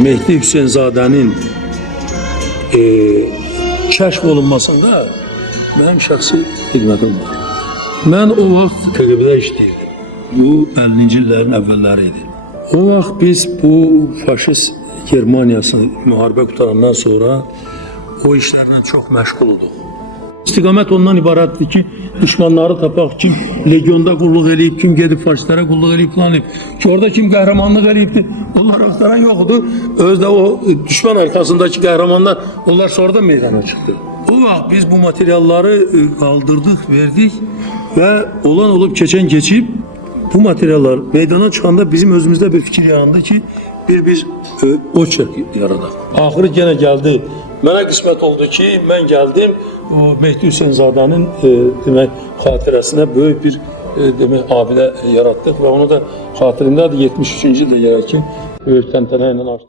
Mehdi Hüseynzadənin kəşf olunmasında mənim şəxsi xidmətim var. Mən o vaxt KGB-də işləyirdim. Bu 50-ci illərin əvvəlləri idi. O vaxt biz bu faşist Germaniyasını müharibə qutarandan sonra o işlərlə çox məşğulduq. İstiqamət ondan ibarətdir ki, düşmanları tapaq, kim legionda qulluq eləyib, kim gedib faşistlərə qulluq eləyib, falan eləyib. Ki, orada kim qəhrəmanlıq eləyibdir, onlar axtaran yoxdur. Özdə o düşman arxasındakı qəhrəmanlar, onlar sonradan meydana çıxdı. O vaxt biz bu materialları kaldırdık, verdik və olan olub, keçib, bu materiallar meydana çıxanda bizim özümüzdə bir fikir yarandı ki, biz oçaq yaradaq. Axırı yenə gəldi. Mənə qismət oldu ki, mən gəldim, o Mehdi Hüseynzadənin demək, xatirəsinə böyük bir demək, abidə yaratdıq və onu da xatirindədir, 73-cü ildə yəqin böyük təntənə ilə açdıq.